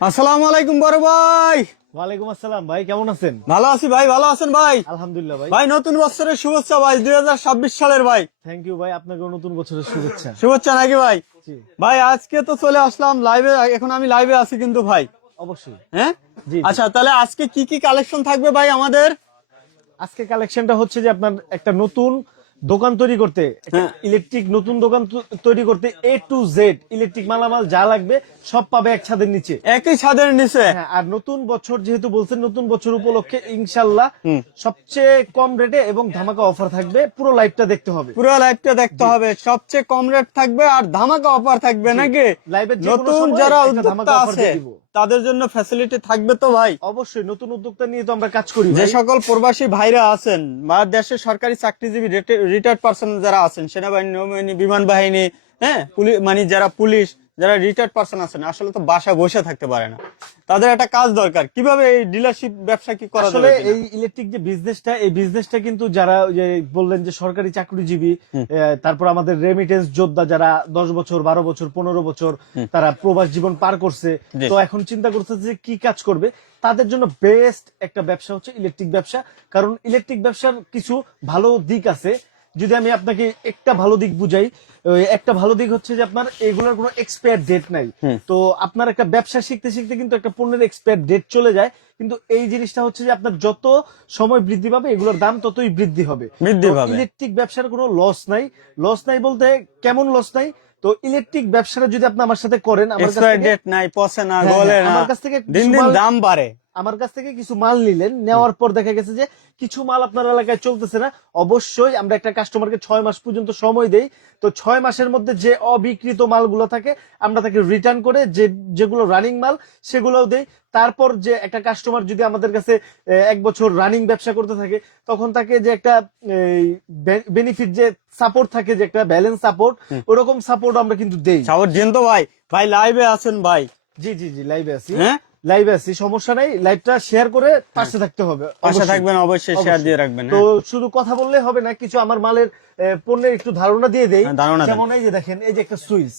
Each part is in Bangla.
আসসালামু আলাইকুম বড় ভাই। ওয়ালাইকুম আসসালাম ভাই কেমন আছেন? ভালো আছি ভাই ভালো আছেন ভাই? আলহামদুলিল্লাহ ভাই। ভাই নতুন বছরের শুভেচ্ছা ভাই দুই সালের ভাই। থ্যাংক ইউ ভাই আপনাকে নতুন বছরের শুভেচ্ছা। শুভেচ্ছা নাকি ভাই? ভাই আজকে তো চলে আসলাম লাইভে এখন আমি লাইভে আছি কিন্তু ভাই। অবশ্যই। হ্যাঁ। আচ্ছা তাহলে আজকে কি কি কালেকশন থাকবে ভাই আমাদের? আজকে কালেকশনটা হচ্ছে যে আপনার একটা নতুন দোকান তৈরি করতে হ্যাঁ। ইলেকট্রিক নতুন দোকান তৈরি করতে এ টু জেড ইলেকট্রিক মালামাল যা লাগবে সব পাবে এক ছাদের নিচে। একই ছাদের নিচে। হ্যাঁ আর নতুন বছর যেহেতু বলছেন নতুন বছর উপলক্ষে ইনশাল্লাহ সবচেয়ে কম রেটে এবং ধামাকা অফার থাকবে পুরো লাইভটা দেখতে হবে। পুরো লাইভটা দেখতে হবে। সবচেয়ে কম রেট থাকবে আর ধামাকা অফার থাকবে নাকি? লাইভের যে নতুন যারা উদ্যোক্তা আছে। দিব। তাদের জন্য ফ্যাসিলিটি থাকবে তো ভাই? অবশ্যই নতুন উদ্যোক্তা নিয়ে তো আমরা কাজ করি যে সকল প্রবাসী ভাইরা আছেন বা দেশের সরকারি চাকরিজীবী রিটায়ার্ড পার্সন যারা আছেন সেনাবাহিনী নৌবাহিনী বিমান বাহিনী হ্যাঁ পুলিশ মানে যারা পুলিশ যারা রিটায়ার্ড পার্সন আছেন আসলে তো বাসা বসে থাকতে পারে না। তাদের একটা কাজ দরকার কীভাবে এই ডিলারশিপ ব্যবসা কি করা আসলে এই ইলেকট্রিক যে বিজনেসটা এই বিজনেসটা কিন্তু যারা যে বললেন যে সরকারি চাকরিজীবী তারপর আমাদের রেমিটেন্স যোদ্ধা যারা দশ বছর বারো বছর পনেরো বছর তারা প্রবাস জীবন পার করছে তো এখন চিন্তা করছে যে কি কাজ করবে। তাদের জন্য বেস্ট একটা ব্যবসা হচ্ছে ইলেকট্রিক ব্যবসা কারণ ইলেকট্রিক ব্যবসার কিছু ভালো দিক আছে। যদি আমি আপনাকে একটা ভালো দিক বুঝাই একটা ভালো দিক হচ্ছে যে আপনার এগুলোর কোনো এক্সপায়ার ডেট নাই। তো আপনার একটা ব্যবসা শিখতে শিখতে কিন্তু একটা পণ্যের এক্সপায়ার ডেট চলে যায়। কিন্তু এই জিনিসটা হচ্ছে যে আপনার যত সময় বৃদ্ধি পাবে এগুলোর দাম ততই বৃদ্ধি হবে। বৃদ্ধি পাবে। ইলেকট্রিক ব্যবসার কোনো লস নাই। লস নাই বলতে কেমন লস নাই? তো ইলেকট্রিক ব্যবসাটা যদি আপনি আমার সাথে করেন আমার কাছ থেকে- ডেট নাই পচে না হ্যাঁ, গলে হ্যাঁ, না আমার কাছ থেকে দিন দিন দাম বাড়ে। আমার কাছ থেকে কিছু মাল নিলেন নেওয়ার পর দেখা গেছে যে কিছু মাল আপনার এলাকায় চলতেছে না। অবশ্যই আমরা একটা কাস্টমারকে ছয় মাস পর্যন্ত সময় দেই। তো ছয় মাসের মধ্যে যে অবিকৃত মালগুলো থাকে আমরা তাকে রিটার্ন করে যে যেগুলো রানিং মাল সেগুলোও দেই। তারপর যে একটা কাস্টমার যদি আমাদের কাছে এক বছর রানিং ব্যবসা করতে থাকে তখন তাকে যে একটা বেনিফিট যে সাপোর্ট থাকে যে একটা ব্যালেন্স সাপোর্ট ওরকম সাপোর্ট আমরা কিন্তু দেই। দিন তো ভাই। ভাই লাইভে আছেন ভাই। জি জি জি লাইভে আছি। হ্যাঁ? লাইভে আছি সমস্যা নাই। লাইভটা শেয়ার করে পাশে থাকতে হবে। পাশে থাকবেন অবশ্যই শেয়ার দিয়ে রাখবেন তো হ্যাঁ। শুধু কথা বললে হবে না কিছু আমার মালের পণ্যের একটু ধারণা দিয়ে দেই। হ্যাঁ। যেমন এই যে দেখেন এই যে একটা সুইচ।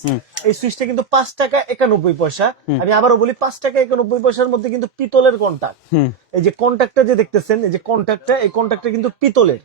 এই সুইচটা কিন্তু পাঁচ টাকা একানব্বই পয়সা। আমি আবারও বলি পাঁচ টাকা একানব্বই পয়সার মধ্যে কিন্তু পিতলের কন্টাক্ট এই যে কন্টাক্টটা যে দেখতেছেন এই যে কন্টাক্টটা এই কন্টাক্টটা কিন্তু পিতলের।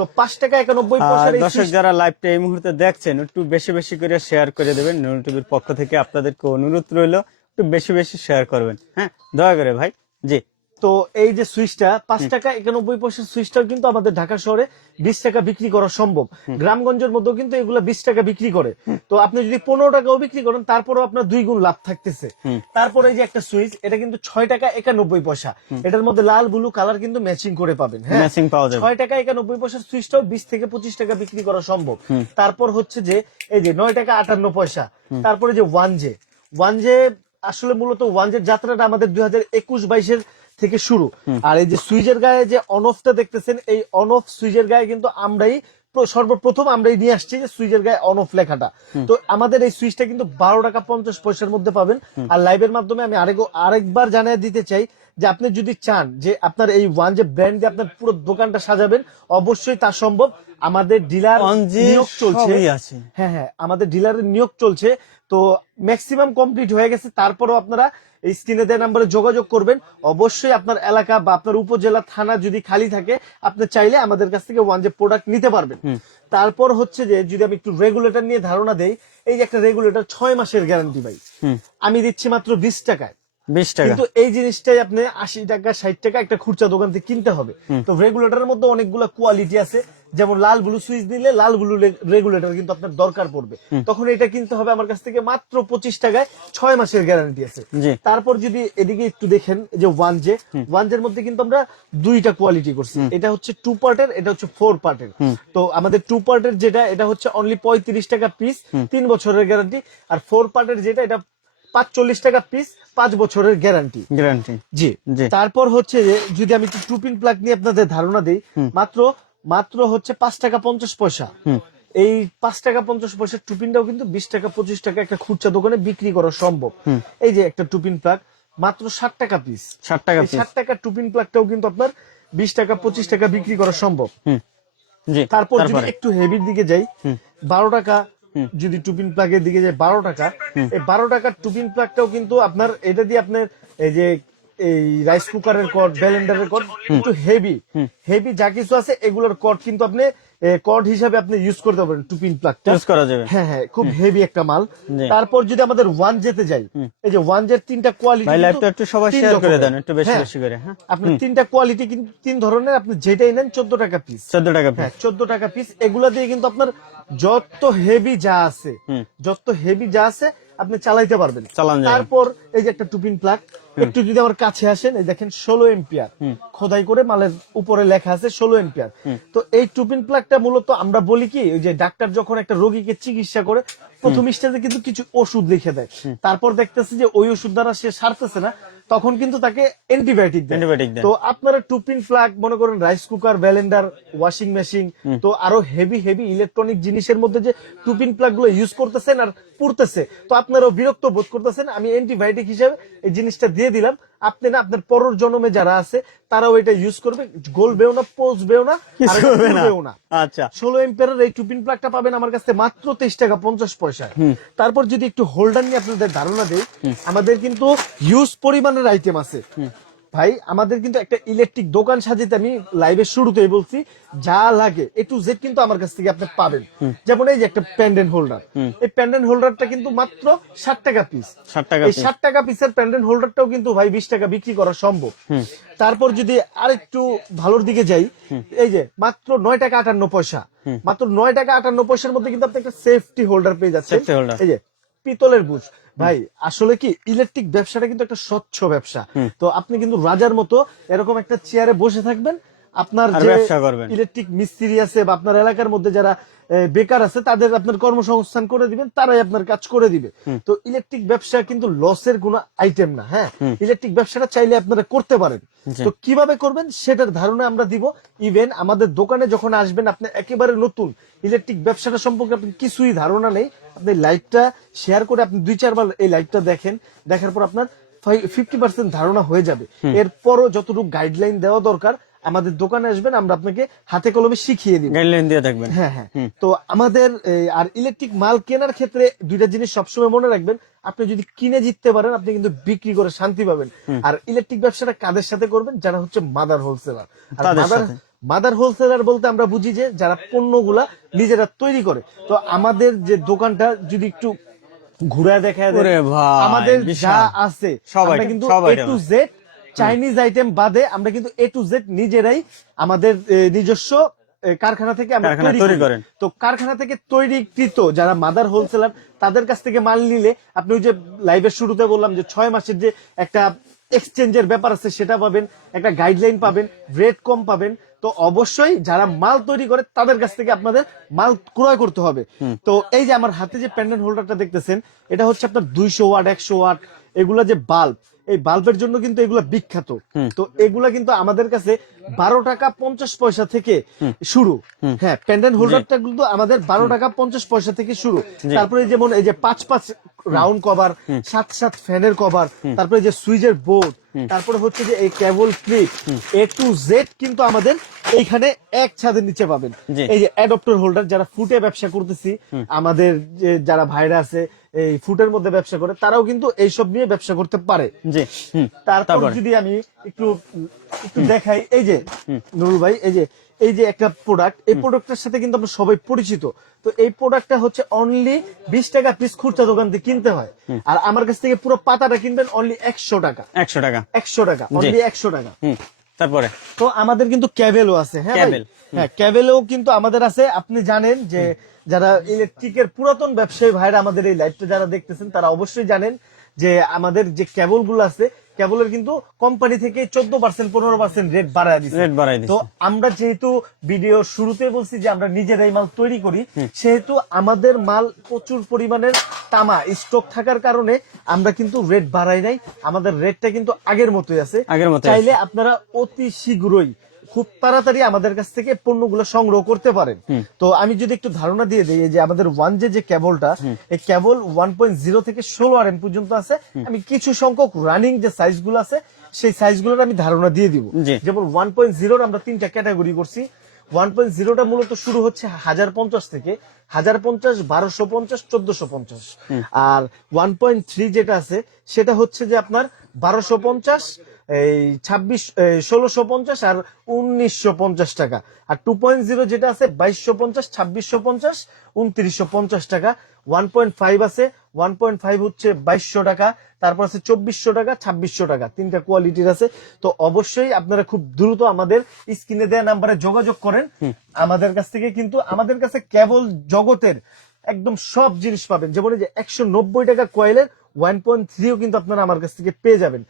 তো পাঁচ টাকা একানব্বই এই দর্শক যারা লাইভটা এই মুহূর্তে দেখছেন একটু বেশি বেশি করে শেয়ার করে দেবেন। নুন টিভির পক্ষ থেকে আপনাদেরকে অনুরোধ রইল একটু বেশি বেশি শেয়ার করবেন হ্যাঁ? দয়া করে ভাই জি। তো এই যে সুইচটা পাঁচ টাকা একানব্বই পয়সার সুইচটাও কিন্তু আমাদের ঢাকা শহরে বিশ টাকা বিক্রি করা সম্ভব। গ্রামগঞ্জের মধ্যেও কিন্তু এগুলা বিশ টাকা বিক্রি করে। তো আপনি যদি পনেরো টাকাও বিক্রি করেন তারপরেও আপনার দুই গুণ লাভ থাকতেছে। তারপরে এই যে একটা সুইচ এটা কিন্তু ছয় টাকা একানব্বই পয়সা। এটার মধ্যে লাল ব্লু কালার কিন্তু ম্যাচিং করে পাবেন হ্যাঁ? ম্যাচিং পাওয়া যাবে। ছয় টাকা একানব্বই পয়সার সুইচটাও বিশ থেকে পঁচিশ টাকা বিক্রি করা সম্ভব। তারপর হচ্ছে যে এই যে নয় টাকা আটান্ন পয়সা। তারপরে যে ওয়ান জে ওয়ান জে আসলে মূলত ওয়ান জের যাত্রাটা আমাদের দুই হাজার একুশ বাইশের থেকে শুরু। আর এই যে সুইজের গায়ে যে অন দেখতেছেন, এই অন অফ সুইচের গায়ে কিন্তু আমরাই সর্বপ্রথম আমরাই নিয়ে আসছি যে সুইচের গায়ে অন অফ লেখাটা। তো আমাদের এই সুইচটা কিন্তু বারো টাকা পঞ্চাশ পয়সার মধ্যে পাবেন। আর লাইভের মাধ্যমে আমি আরেক আরেকবার জানিয়ে দিতে চাই যে আপনি যদি চান যে আপনার এই ওয়ান যে ব্র্যান্ড দিয়ে আপনার পুরো দোকানটা সাজাবেন অবশ্যই তা সম্ভব। আমাদের ডিলার নিয়োগ চলছে। হ্যাঁ হ্যাঁ আমাদের ডিলারের নিয়োগ চলছে। তো ম্যাক্সিমাম কমপ্লিট হয়ে গেছে। তারপরেও আপনারা এই স্ক্রিনে দেওয়া নাম্বারে যোগাযোগ করবেন। অবশ্যই আপনার এলাকা বা আপনার উপজেলা থানা যদি খালি থাকে আপনি চাইলে আমাদের কাছ থেকে ওয়ান যে প্রোডাক্ট নিতে পারবেন। তারপর হচ্ছে যে যদি আমি একটু রেগুলেটর নিয়ে ধারণা দেই এই যে একটা রেগুলেটর ছয় মাসের গ্যারান্টি ভাই। আমি দিচ্ছি মাত্র বিশ টাকায়। টাকা। কিন্তু এই জিনিসটাই আপনি আশি টাকা ষাট টাকা একটা খুচরা দোকান থেকে কিনতে হবে। তো রেগুলেটরের মধ্যে অনেকগুলো কোয়ালিটি আছে। যেমন লাল ব্লু সুইচ দিলে লাল ব্লু রেগুলেটর কিন্তু আপনার দরকার পড়বে। তখন এটা কিনতে হবে আমার কাছ থেকে মাত্র পঁচিশ টাকায় ছয় মাসের গ্যারান্টি আছে। তারপর যদি এদিকে একটু দেখেন যে ওয়ান জে ওয়ান জের মধ্যে কিন্তু আমরা দুইটা কোয়ালিটি করছি। এটা হচ্ছে টু পার্টের এটা হচ্ছে ফোর পার্টের তো আমাদের টু পার্টের যেটা এটা হচ্ছে অনলি পঁয়ত্রিশ টাকা পিস তিন বছরের গ্যারান্টি আর ফোর পার্টের যেটা এটা পাঁচচল্লিশ টাকা পিস পাঁচ বছরের গ্যারান্টি গ্যারান্টি জি। তারপর হচ্ছে যে যদি আমি একটু টুপিন প্লাগ নিয়ে আপনাদের ধারণা দিই মাত্র মাত্র হচ্ছে পাঁচ টাকা পঞ্চাশ পয়সা। এই পাঁচ টাকা পঞ্চাশ পয়সার টুপিনটাও কিন্তু বিশ টাকা পঁচিশ টাকা একটা খুচরা দোকানে বিক্রি করা সম্ভব। এই যে একটা টুপিন প্লাগ মাত্র ষাট টাকা পিস ষাট টাকা ষাট টাকা টুপিন প্লাগটাও কিন্তু আপনার বিশ টাকা পঁচিশ টাকা বিক্রি করা সম্ভব। তারপর যদি একটু হেভির দিকে যাই বারো টাকা যদি টুপিন প্লাগের দিকে যে বারো টাকা। এই বারো টাকার টুপিন প্লাগটাও কিন্তু আপনার এটা দিয়ে আপনার এই যে এই রাইস কুকারের কট ব্যালেন্ডারের কট একটু হেভি হেভি যা কিছু আছে এগুলোর কট কিন্তু আপনি কট হিসাবে আপনি ইউজ করতে পারেন টুপিন প্লাগটা ইউজ করা যাবে। হ্যাঁ হ্যাঁ খুব হেভি একটা মাল। তারপর যদি আমাদের ওয়ান যেতে যাই এই যে ওয়ান জের তিনটা কোয়ালিটি ভাই লাইভটা একটু সবাই শেয়ার করে দেন একটু বেশি বেশি করে হ্যাঁ। আপনার তিনটা কোয়ালিটি কিন্তু তিন ধরনের আপনি যেটাই নেন চোদ্দ টাকা পিস চোদ্দ টাকা হ্যাঁ চোদ্দ টাকা পিস এগুলা দিয়ে কিন্তু আপনার যত হেভি যা আছে যত হেভি যা আছে আপনি চালাইতে পারবেন। চালান তারপর এই যে একটা টুপিন প্লাগ একটু যদি আমার কাছে আসেন এই দেখেন ষোলো এম্পিয়ার খোদাই করে মালের উপরে লেখা আছে ষোলো এম্পিয়ার তো এই টুপিন প্লাগটা মূলত আমরা বলি কি ওই যে ডাক্তার যখন একটা রোগীকে চিকিৎসা করে প্রথম স্টেজে কিন্তু কিছু ওষুধ লিখে দেয়। তারপর দেখতেছে যে ওই ওষুধ দ্বারা সে সারতেছে না তখন কিন্তু তাকে অ্যান্টিবায়োটিক দেয়। তো আপনারা টুপিন প্লাগ মনে করেন rice cooker blender washing machine তো আরও হেভি হেভি ইলেকট্রনিক জিনিসের মধ্যে যে টুপিন প্লাগগুলো ইউজ করতেছেন আর পুড়তেছে। তো আপনারাও বিরক্ত বোধ করতেছেন আমি অ্যান্টিবায়োটিক হিসেবে এই জিনিসটা দিয়ে দিলাম। আপনি না আপনার পরের জন্মে যারা আছে তারাও এটা ইউজ করবে। গলবেও না পচবেও না না। আচ্ছা। ষোলো এম্পিয়ারের এই টুপিন প্লাগটা পাবেন আমার কাছে মাত্র তেইশ টাকা পঞ্চাশ পয়সা তারপর যদি একটু হোল্ডার নিয়ে আপনাদের ধারণা দেয় আমাদের কিন্তু ইউজ পরিমাণের আইটেম আছে। ভাই আমাদের কিন্তু একটা ইলেকট্রিক দোকান সাজিতে আমি লাইভের শুরুতেই বলছি যা লাগে এ টু জেড কিন্তু আমার কাছ থেকে আপনি পাবেন। যেমন এই যে একটা প্যান্ডেন্ট হোল্ডার এই প্যান্ডেন্ট হোল্ডারটা কিন্তু মাত্র ষাট টাকা পিস ষাট টাকা এই ষাট টাকা পিসের প্যান্ডেন্ট হোল্ডারটাও কিন্তু ভাই বিশ টাকা বিক্রি করা সম্ভব। তারপর যদি আরেকটু ভালোর দিকে যাই এই যে মাত্র নয় টাকা আটান্ন পয়সা। মাত্র নয় টাকা আটান্ন পয়সার মধ্যে কিন্তু আপনি একটা সেফটি হোল্ডার পেয়ে যাচ্ছেন। এই যে পিতলের বুশ ভাই আসলে কি ইলেকট্রিক ব্যবসাটা কিন্তু একটা স্বচ্ছ ব্যবসা। তো আপনি কিন্তু রাজার মতো এরকম একটা চেয়ারে বসে থাকবেন আপনার যে ইলেকট্রিক মিস্ত্রি আছে বা আপনার এলাকার মধ্যে যারা বেকার আছে তাদের আপনার কর্মসংস্থান করে দিবেন তারাই আপনার কাজ করে দিবে। তো ইলেকট্রিক ব্যবসা কিন্তু লসের কোনো আইটেম না হ্যাঁ? ইলেকট্রিক ব্যবসাটা চাইলে আপনারা করতে পারেন। তো কীভাবে করবেন সেটার ধারণা আমরা দিব। ইভেন আমাদের দোকানে যখন আসবেন আপনি একেবারে নতুন ইলেকট্রিক ব্যবসাটা সম্পর্কে আপনি কিছুই ধারণা নেই। আপনি লাইভটা শেয়ার করে আপনি দুই চারবার এই লাইভটা দেখেন। দেখার পর আপনার ফিফটি পার্সেন্ট ধারণা হয়ে যাবে। এরপরও যতটুকু গাইডলাইন দেওয়া দরকার আমাদের দোকানে আসবেন আমরা আপনাকে হাতে কলমে শিখিয়ে দিব। গাইডলাইন দিয়ে থাকবেন হ্যাঁ হ্যাঁ। তো আমাদের আর ইলেকট্রিক মাল কেনার ক্ষেত্রে দুইটা জিনিস সবসময় মনে রাখবেন আপনি যদি কিনে জিততে পারেন আপনি কিন্তু বিক্রি করে শান্তি পাবেন। আর ইলেকট্রিক ব্যবসাটা কাদের সাথে করবেন? যারা হচ্ছে মাদার হোলসেলার আর মাদার মাদার হোলসেলার বলতে আমরা বুঝি যে যারা পণ্যগুলা নিজেরা তৈরি করে। তো আমাদের যে দোকানটা যদি একটু ঘুরায় দেখায় দেন, ওরে ভাই, আমাদের যা আছে সবাই কিন্তু A to Z Chinese item বাদে আমরা কিন্তু এ টু জেড নিজেরাই আমাদের নিজস্ব কারখানা থেকে আমরা কারখানায় তৈরি তৈরি করেন। তো কারখানা থেকে তৈরিকৃত যারা মাদার হোলসেলার তাদের কাছ থেকে মাল নিলে আপনি ওই যে লাইভের শুরুতে বললাম যে ছয় মাসের যে একটা এক্সচেঞ্জের ব্যাপার আছে সেটা পাবেন একটা গাইডলাইন পাবেন রেট কম পাবেন তো অবশ্যই যারা মাল তৈরি করে তাদের কাছ থেকে আপনাদের মাল ক্রয় করতে হবে। তো এই যে আমার হাতে যে প্যান্ডেন্ট হোল্ডারটা দেখতেছেন এটা হচ্ছে আপনার দুইশো ওয়াট একশো ওয়াট এগুলা যে বাল্ব এই বাল্বের জন্য কিন্তু এগুলা বিখ্যাত। তো এগুলা কিন্তু আমাদের কাছে বারো টাকা পঞ্চাশ পয়সা থেকে শুরু। হ্যাঁ প্যান্ডেন্ট হোল্ডারটা কিন্তু আমাদের বারো টাকা পঞ্চাশ পয়সা থেকে শুরু। তারপরে যেমন এই যে পাঁচ পাঁচ রাউন্ড কভার সাত সাত ফ্যানের কভার তারপরে যে সুইচের বোর্ড তারপরে হচ্ছে যে এই cable clip A to Z কিন্তু আমাদের এইখানে এক ছাদের নিচে পাবেন। এই যে অ্যাডপ্টার হোল্ডার যারা ফুটে ব্যবসা করতেছি আমাদের যে যারা ভাইরা আছে এই ফুটের মধ্যে ব্যবসা করে তারাও কিন্তু এইসব নিয়ে ব্যবসা করতে পারে। জি তারপর যদি আমি একটু একটু দেখাই এই যে নুরুল ভাই এই যে এই যে একটা প্রোডাক্ট এই প্রোডাক্টের সাথে কিন্তু আমরা সবাই পরিচিত। তো এই প্রোডাক্টটা হচ্ছে অনলি বিশ টাকা পিস খুচরা দোকান থেকে কিনতে হয়। আর আমার কাছ থেকে পুরো পাতাটা কিনবেন অনলি একশো টাকা। একশো টাকা। একশো টাকা অনলি একশো টাকা। তারপরে? তো আমাদের কিন্তু ক্যাবেলও আছে হ্যাঁ? ক্যাবেল, হ্যাঁ ক্যাবেলও কিন্তু আমাদের আছে। আপনি জানেন যে যারা ইলেকট্রিকের পুরাতন ব্যবসায়ী ভাইরা আমাদের এই লাইভটা যারা দেখতেছেন তারা অবশ্যই জানেন যে আমাদের যে ক্যাবেলগুলো গুলো আছে কেবলের কিন্তু কোম্পানি থেকে চোদ্দ পার্সেন্ট পনেরো পার্সেন্ট রেট বাড়ায় দিচ্ছে রেট তো আমরা যেহেতু ভিডিও শুরুতে বলছি যে আমরা নিজেরাই মাল তৈরি করি সেহেতু আমাদের মাল প্রচুর পরিমাণের তামা স্টক থাকার কারণে আমরা কিন্তু রেট বাড়াই নাই। আমাদের রেটটা কিন্তু আগের মতোই আছে। আগের মতো চাইলে আপনারা অতি শীঘ্রই খুব তাড়াতাড়ি আমাদের কাছ থেকে পণ্যগুলো সংগ্রহ করতে পারেন। তো আমি যদি একটু ধারণা দিয়ে দিই যে আমাদের ওয়ান জে যে কেবলটা এই কেবল ওয়ান পয়েন্ট জিরো থেকে ষোলো আর এম পর্যন্ত আছে। আমি কিছু সংখ্যক রানিং যে সাইজগুলো আছে সেই সাইজগুলোর আমি ধারণা দিয়ে দিব। যেমন ওয়ান পয়েন্ট জিরোর আমরা তিনটা ক্যাটাগরি করছি। ওয়ান পয়েন্ট জিরোটা মূলত শুরু হচ্ছে হাজার পঞ্চাশ থেকে হাজার পঞ্চাশ বারোশো পঞ্চাশ চোদ্দশো পঞ্চাশ। আর ওয়ান পয়েন্ট থ্রি যেটা আছে সেটা হচ্ছে যে আপনার বারোশো পঞ্চাশ এই ছাব্বিশ ষোলোশো পঞ্চাশ আর উনিশশো পঞ্চাশ টাকা। আর টু পয়েন্ট জিরো যেটা আছে বাইশশো পঞ্চাশ ছাব্বিশশো পঞ্চাশ উনত্রিশশো পঞ্চাশ টাকা। ওয়ান পয়েন্ট ফাইভ আছে ওয়ান পয়েন্ট ফাইভ হচ্ছে বাইশশো টাকা। তারপর আছে চব্বিশশো টাকা ছাব্বিশশো টাকা। তিনটা কোয়ালিটির আছে। তো অবশ্যই আপনারা খুব দ্রুত আমাদের স্ক্রিনে দেওয়া নাম্বারে যোগাযোগ করেন। আমাদের কাছ থেকে কিন্তু আমাদের কাছে কেবল জগতের একদম সব জিনিস পাবেন। যেমন যে একশো নব্বই টাকা কয়েলের ওয়ান পয়েন্ট থ্রিও কিন্তু আপনারা আমার কাছ থেকে পেয়ে যাবেন।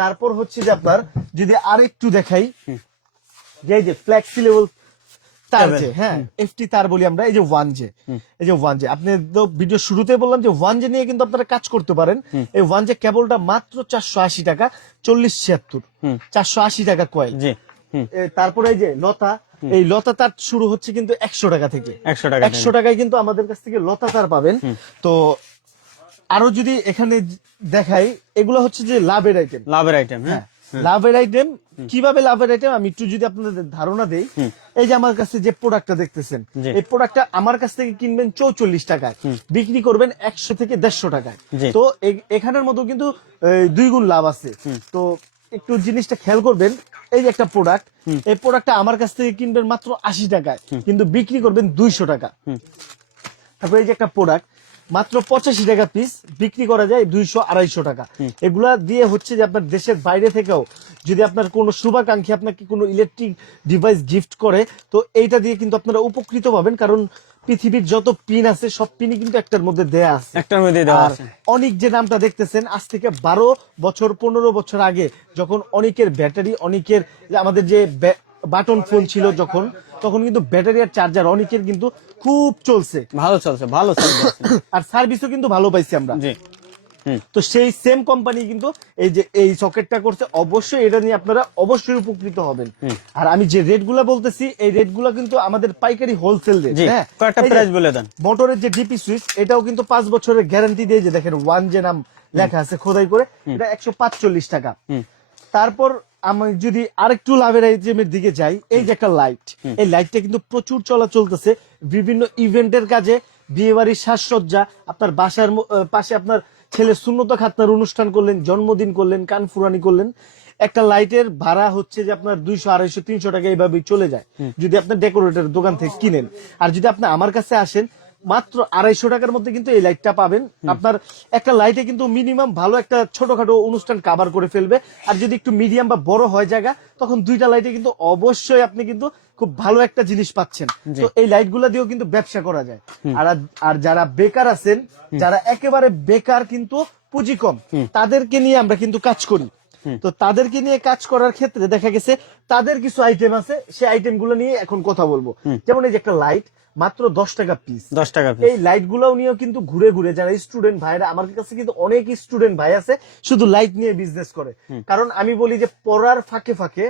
তারপর হচ্ছে যে আপনার যদি আরেকটু দেখাই যে এই যে ফ্লেক্সিলেবল তার যে হ্যাঁ এফটি তার বলি আমরা এই যে ওয়ান জে এই যে ওয়ান জে আপনি তো ভিডিও শুরুতে বললাম যে ওয়ান জে নিয়ে কিন্তু আপনারা কাজ করতে পারেন। এই ওয়ান জে কেবলটা মাত্র চারশো আশি টাকা চল্লিশ ছিয়াত্তর। চারশো আশি টাকা কয়েল তারপরে এই যে লতা এই লতা তার শুরু হচ্ছে কিন্তু একশো টাকা থেকে। একশো টাকা একশো টাকায় কিন্তু আমাদের কাছ থেকে লতা তার পাবেন। তো আরও যদি এখানে দেখাই এগুলো হচ্ছে যে লাভের আইটেম লাভের আইটেম হ্যাঁ। লাভের আইটেম কীভাবে লাভের আইটেম আমি একটু যদি আপনাদের ধারণা দেই এই যে আমার কাছে যে প্রোডাক্টটা দেখতেছেন। এই প্রোডাক্টটা আমার কাছ থেকে কিনবেন চৌচল্লিশ টাকায় বিক্রি করবেন একশো থেকে দেড়শো টাকায়। তো এখানের মতো কিন্তু দুই গুণ লাভ আছে। তো একটু জিনিসটা খেয়াল করবেন এই যে একটা প্রোডাক্ট এই প্রোডাক্টটা আমার কাছ থেকে কিনবেন মাত্র আশি টাকায় কিন্তু বিক্রি করবেন দুইশো টাকা। তারপরে এই যে একটা প্রোডাক্ট মাত্র পঁচাশি টাকা পিস বিক্রি করা যায় দুইশো আড়াইশো টাকা। এগুলা দিয়ে হচ্ছে যে আপনার দেশের বাইরে থেকেও যদি আপনার কোনো শুভাকাঙ্ক্ষী আপনাকে কোনো ইলেকট্রিক ডিভাইস গিফট করে তো এইটা দিয়ে কিন্তু আপনারা উপকৃত পাবেন। কারণ পৃথিবীর যত পিন আছে সব পিনই কিন্তু একটার মধ্যে দেয়া আছে। একটার মধ্যে দেওয়া আছে। অনেক যে নামটা দেখতেছেন আজ থেকে বারো বছর পনেরো বছর আগে যখন অনেকের ব্যাটারি অনেকের আমাদের যে বাটন ফোন ছিল যখন তখন কিন্তু ব্যাটারি আর চার্জার অনেকের কিন্তু খুব চলছে। ভালো চলছে ভালো চলছে আর সার্ভিসও কিন্তু ভালো পাইছি আমরা। তো সেই সেম কোম্পানি কিন্তু এই যে এই সকেটটা করছে অবশ্যই এটা নিয়ে আপনারা অবশ্যই উপকৃত হবেন। আর আমি যে রেটগুলা বলতেছি এই রেটগুলা কিন্তু আমাদের পাইকারি হোলসেল রেট হ্যাঁ? প্রাইস বলে দেন। মোটরের যে ডিপি সুইচ এটাও কিন্তু পাঁচ বছরের গ্যারান্টি দিয়ে যে দেখেন ওয়ান যে নাম লেখা আছে খোদাই করে এটা একশো পাঁচচল্লিশ টাকা। তারপর আমি যদি আরেকটু লাভের আইটেমের দিকে যাই এই যে একটা লাইট এই লাইটটা কিন্তু প্রচুর চলা চলতেছে বিভিন্ন ইভেন্টের কাজে বিয়ে বাড়ির সাজসজ্জা আপনার বাসার পাশে আপনার ছেলে শূন্যতা খাতনার অনুষ্ঠান করলেন জন্মদিন করলেন কান ফুরানি করলেন একটা লাইটের ভাড়া হচ্ছে যে আপনার দুইশো আড়াইশো তিনশো টাকা এইভাবে চলে যায় যদি আপনার ডেকোরেটর দোকান থেকে কিনেন। আর যদি আপনি আমার কাছে আসেন মাত্র আড়াইশো টাকার মধ্যে কিন্তু এই লাইটটা পাবেন। আপনার একটা লাইটে কিন্তু মিনিমাম ভালো একটা ছোটখাটো অনুষ্ঠান কাভার করে ফেলবে। আর যদি একটু মিডিয়াম বা বড় হয় জায়গা তখন দুইটা লাইটে কিন্তু অবশ্যই আপনি কিন্তু খুব ভালো একটা জিনিস পাচ্ছেন। তো এই লাইটগুলা দিয়েও কিন্তু ব্যবসা করা যায়। আর আর যারা বেকার আছেন যারা একেবারে বেকার কিন্তু পুঁজি কম তাদেরকে নিয়ে আমরা কিন্তু কাজ করি। তো তাদেরকে নিয়ে কাজ করার ক্ষেত্রে দেখা গেছে তাদের কিছু আইটেম আছে সেই আইটেমগুলো নিয়ে এখন কথা বলব। যেমন এই যে একটা লাইট মাত্র দশ টাকা পিস দশ টাকা এই লাইট গুলাও নিয়েও কিন্তু ঘুরে ঘুরে যারা স্টুডেন্ট ভাইরা আমার কাছে কিন্তু অনেক স্টুডেন্ট ভাই আছে শুধু লাইট নিয়ে বিজনেস করে। কারণ আমি বলি যে পড়ার ফাঁকে ফাঁকে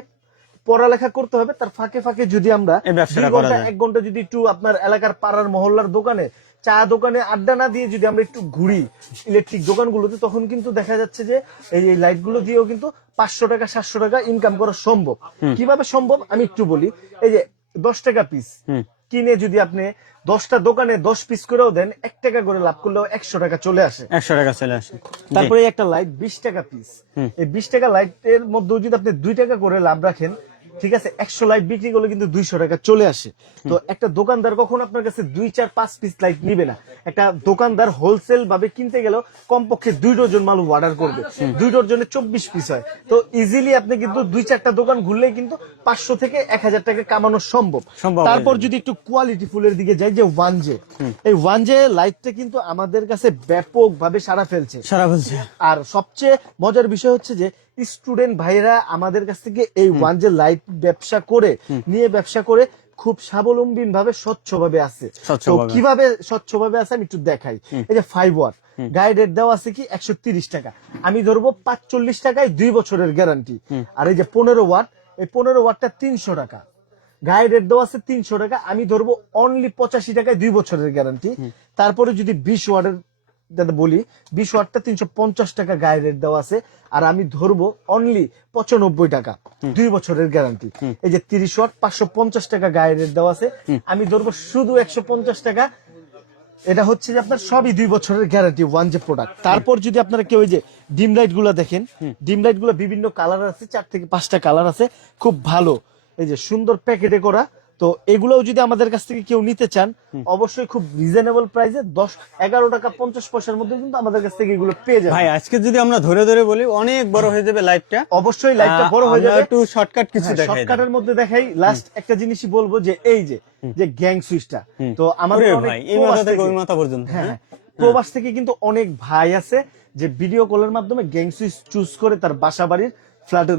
পড়ালেখা করতে হবে তার ফাঁকে ফাঁকে যদি আমরা। এক ঘণ্টা যদি একটু আপনার এলাকার পাড়ার মহল্লার দোকানে চা দোকানে আড্ডা না দিয়ে যদি আমরা একটু ঘুরি ইলেকট্রিক দোকানগুলোতে তখন কিন্তু দেখা যাচ্ছে যে এই এই লাইটগুলো দিয়েও কিন্তু পাঁচশো টাকা সাতশো টাকা ইনকাম করা সম্ভব। কীভাবে সম্ভব? আমি একটু বলি। এই যে দশ টাকা পিস কিনে যদি আপনি দশটা দোকানে দশ পিস করেও দেন এক টাকা করে লাভ করলেও একশো টাকা চলে আসে। একশো টাকা চলে আসে। তারপরে একটা লাইট বিশ টাকা পিস এই বিশ টাকা লাইটের মধ্যেও যদি আপনি দুই টাকা করে লাভ রাখেন ঠিক আছে? একশো লাইট বিক্রি করলে কিন্তু দুইশো টাকা চলে আসে। তো একটা দোকানদার কখন আপনার কাছে দুই চার পাঁচ পিস লাইট নিবে না। একটা দোকানদার হোলসেল ভাবে কিনতে গেলেও কমপক্ষে দুই ডজন মাল অর্ডার করবে। দুই ডজনে চব্বিশ পিস হয়। তো ইজিলি আপনি কিন্তু দুই চারটা দোকান ঘুরলে কিন্তু পাঁচশো থেকে এক হাজার টাকা কামানো সম্ভব। তারপর যদি একটু কোয়ালিটি ফুলের দিকে যাই যে ওয়ান জে এই ওয়ান জে লাইটটা কিন্তু আমাদের কাছে ব্যাপক ভাবে সারা ফেলছে। সারা বলছে আর সবচেয়ে মজার বিষয় হচ্ছে যে স্টুডেন্ট ভাইরা আমাদের কাছ থেকে এই ওয়ান যে লাইট ব্যবসা করে নিয়ে ব্যবসা করে খুব স্বাবলম্বী ভাবে স্বচ্ছ ভাবে আছে। তো কীভাবে স্বচ্ছ ভাবে আছে আমি একটু দেখাই। এই যে ফাইভ ওয়াট গাইডের দেওয়া আছে কি একশো তিরিশ টাকা। আমি ধরবো পাঁচচল্লিশ টাকায় দুই বছরের গ্যারান্টি আর এই যে পনেরো ওয়াট এই পনেরো ওয়াটটা তিনশো টাকা। গায়ে রেট দেওয়া আছে তিনশো টাকা। আমি ধরবো অনলি পঁচাশি টাকায় দুই বছরের গ্যারান্টি তারপরে যদি বিশ ওয়ার্ডের যাতে বলি বিশ ওয়াটটা তিনশো পঞ্চাশ টাকা গায়ে রেট দেওয়া আছে আর আমি ধরবো অনলি পঁচানব্বই টাকা দুই বছরের গ্যারান্টি এই যে তিরিশ ওয়াট পাঁচশো পঞ্চাশ টাকা গায়ে রেট দেওয়া আছে আমি ধরবো শুধু একশো পঞ্চাশ টাকা এটা হচ্ছে যে আপনার সবই দুই বছরের গ্যারান্টি ওয়ান যে প্রোডাক্ট তারপর যদি আপনারা কেউ ওই যে ডিম লাইটগুলো দেখেন ডিম লাইটগুলো বিভিন্ন কালার আছে চার থেকে পাঁচটা কালার আছে খুব ভালো। এই যে সুন্দর প্যাকেটে করা তো এগুলোও যদি আমাদের কাছ থেকে কেউ নিতে চান অবশ্যই খুব রিজনেবল প্রাইসে দশ এগারো টাকা পঞ্চাশ পয়সার মধ্যে কিন্তু আমাদের কাছ থেকে এগুলো পেয়ে যাবে ভাই আজকে যদি আমরা ধরে ধরে বলি অনেক বড় হয়ে যাবে লাইভটা অবশ্যই লাইটটা বড় হয়ে যাবে। একটু শর্টকাট কিছু দেখাই শর্টকাটের মধ্যে দেখাই। লাস্ট একটা জিনিসই বলব যে এই যে যে গ্যাং সুইচটা তো আমাদের ভাই এই মাথা থেকে ওই মাথা পর্যন্ত হ্যাঁ হ্যাঁ হ্যাঁ। প্রবাস থেকে কিন্তু অনেক ভাই আছে যে ভিডিও কলের মাধ্যমে গ্যাং সুইচ চুজ করে তার বাসা বাড়ির ফ্ল্যাটের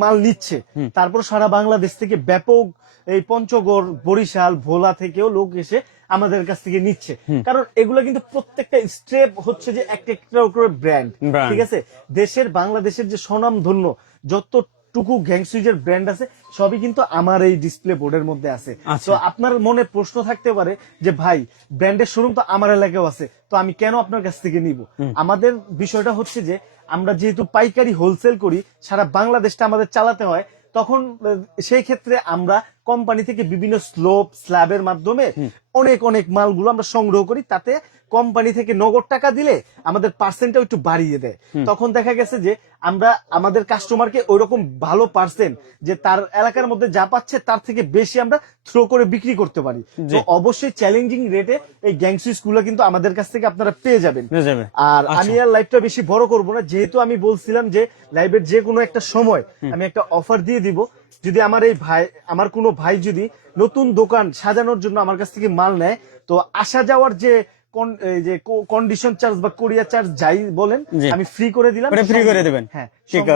মাল নিচ্ছে। তারপর সারা বাংলাদেশ থেকে ব্যাপক এই পঞ্চগড় বরিশাল ভোলা থেকেও লোক এসে আমাদের কাছ থেকে নিচ্ছে। কারণ এগুলো কিন্তু প্রত্যেকটা স্টেপ হচ্ছে যে একটা একটা করে ব্র্যান্ড। ঠিক আছে? দেশের বাংলাদেশের যে স্বনাম ধন্য যতটুকু গ্যাং সুইচের ব্র্যান্ড আছে সবই কিন্তু আমার এই ডিসপ্লে বোর্ডের মধ্যে আছে। আচ্ছা। তো আপনার মনে প্রশ্ন থাকতে পারে যে ভাই ব্র্যান্ডের শোরুম তো আমার এলাকাও আছে তো আমি কেন আপনার কাছ থেকে নিব? আমাদের বিষয়টা হচ্ছে যে আমরা যেহেতু পাইকারি হোলসেল করি সারা বাংলাদেশটা আমাদের চালাতে হয় তখন সেই ক্ষেত্রে আমরা কোম্পানি থেকে বিভিন্ন স্লোপ স্ল্যাবের মাধ্যমে অনেক অনেক মালগুলো আমরা সংগ্রহ করি তাতে কোম্পানি থেকে নগদ টাকা দিলে আমাদের পার্সেন্টটা একটু বাড়িয়ে দেয়। তখন দেখা গেছে যে আমরা আমাদের কাস্টমারকে ওইরকম ভালো পার্সেন্ট যে তার এলাকার মধ্যে যা পাচ্ছে তার থেকে বেশি আমরা থ্রো করে বিক্রি করতে পারি। তো অবশ্যই চ্যালেঞ্জিং রেটে এই গ্যাংসুইচগুলো কিন্তু আমাদের কাছ থেকে আপনারা পেয়ে যাবেন। আর আচ্ছা। আমি আর লাইভটা বেশি বড় করব না যেহেতু আমি বলছিলাম যে লাইভের যে কোনো একটা সময় আমি একটা অফার দিয়ে দিব। যদি আমার এই ভাই আমার কোনো ভাই যদি নতুন দোকান সাজানোর জন্য আমার কাছ থেকে মাল নেয় তো আসা যাওয়ার যে যে কন্ডিশন চার্জ বা কোরিয়ার চার্জ যাই বলেন আমি ফ্রি করে দিলাম। free সঙ্গে- করে দিবেন। হ্যাঁ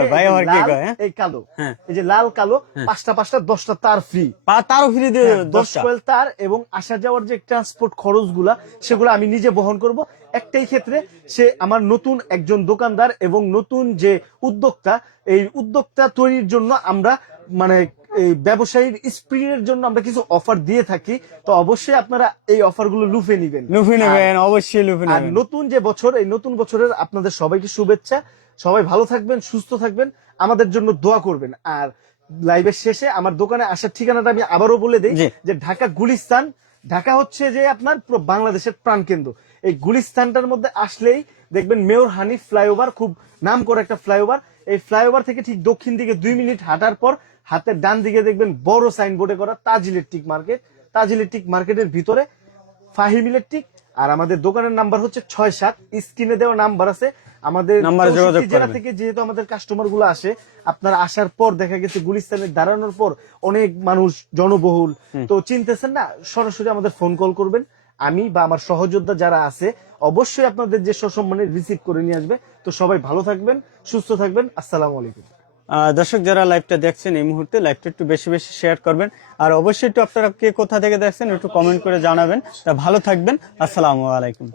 ভাই, আমার কি কয়, হ্যাঁ? এই কালো। হ্যাঁ। এই যে লাল কালো পাঁচটা পাঁচটা দশটা তার ফ্রি তারও ফ্রি দিয়ে হ্যাঁ, দশ দশটা। তার এবং আসা যাওয়ার যে ট্রান্সপোর্ট খরচগুলা সেগুলো আমি নিজে বহন করব। একটাই ক্ষেত্রে সে আমার নতুন একজন দোকানদার এবং নতুন যে উদ্যোক্তা এই উদ্যোক্তা তৈরির জন্য আমরা মানে এই ব্যবসায়ীর স্পিডের জন্য আমরা কিছু অফার দিয়ে থাকি তো অবশ্যই আপনারা এই অফারগুলো লুফে নিবেন। লুফি নেবেন অবশ্যই লুফি নেবেন। নতুন যে বছর এই নতুন বছরের আপনাদের সবাইকে শুভেচ্ছা। সবাই ভালো থাকবেন সুস্থ থাকবেন আমাদের জন্য দোয়া করবেন। আর লাইভের শেষে আমার দোকানে আসার ঠিকানাটা আমি আবারও বলে দিই যে ঢাকা গুলিস্তান ঢাকা হচ্ছে যে আপনার পুরো বাংলাদেশের প্রাণকেন্দ্র। এই গুলিস্তানটার মধ্যে আসলেই দেখবেন মেয়র হানি ফ্লাইওভার খুব নাম করে একটা ফ্লাইওভার। এই ফ্লাইওভার থেকে ঠিক দক্ষিণ দিকে দুই মিনিট হাঁটার পর হাতের ডান দিকে দেখবেন বড় সাইনবোর্ডে করা Taj electric market Taj electric মার্কেটের ভিতরে ফাহিম ইলেকট্রিক আর আমাদের দোকানের নাম্বার হচ্ছে ছয় সাত। স্ক্রিনে দেওয়া নাম্বার আছে। আমাদের নাম্বারে যোগাযোগ 64 জেলা থেকে যেহেতু আমাদের কাস্টমারগুলো আসে আপনার আসার পর দেখা গেছে গুলিস্তানে দাঁড়ানোর পর অনেক মানুষ জনবহুল। তো চিনতেছেন না সরাসরি আমাদের ফোন কল করবেন। আমি বা আমার সহযোদ্ধা যারা আছে অবশ্যই আপনাদের যে সসম্মানে রিসিভ করে নিয়ে আসবে। তো সবাই ভালো থাকবেন সুস্থ থাকবেন। আসসালামু আলাইকুম। দর্শক যারা লাইভটা দেখছেন এই মুহূর্তে লাইভটা একটু বেশি বেশি শেয়ার করবেন। আর অবশ্যই একটু আপনারা কে কোথা থেকে দেখছেন একটু কমেন্ট করে জানাবেন। তা ভালো থাকবেন। আসসালামু আলাইকুম।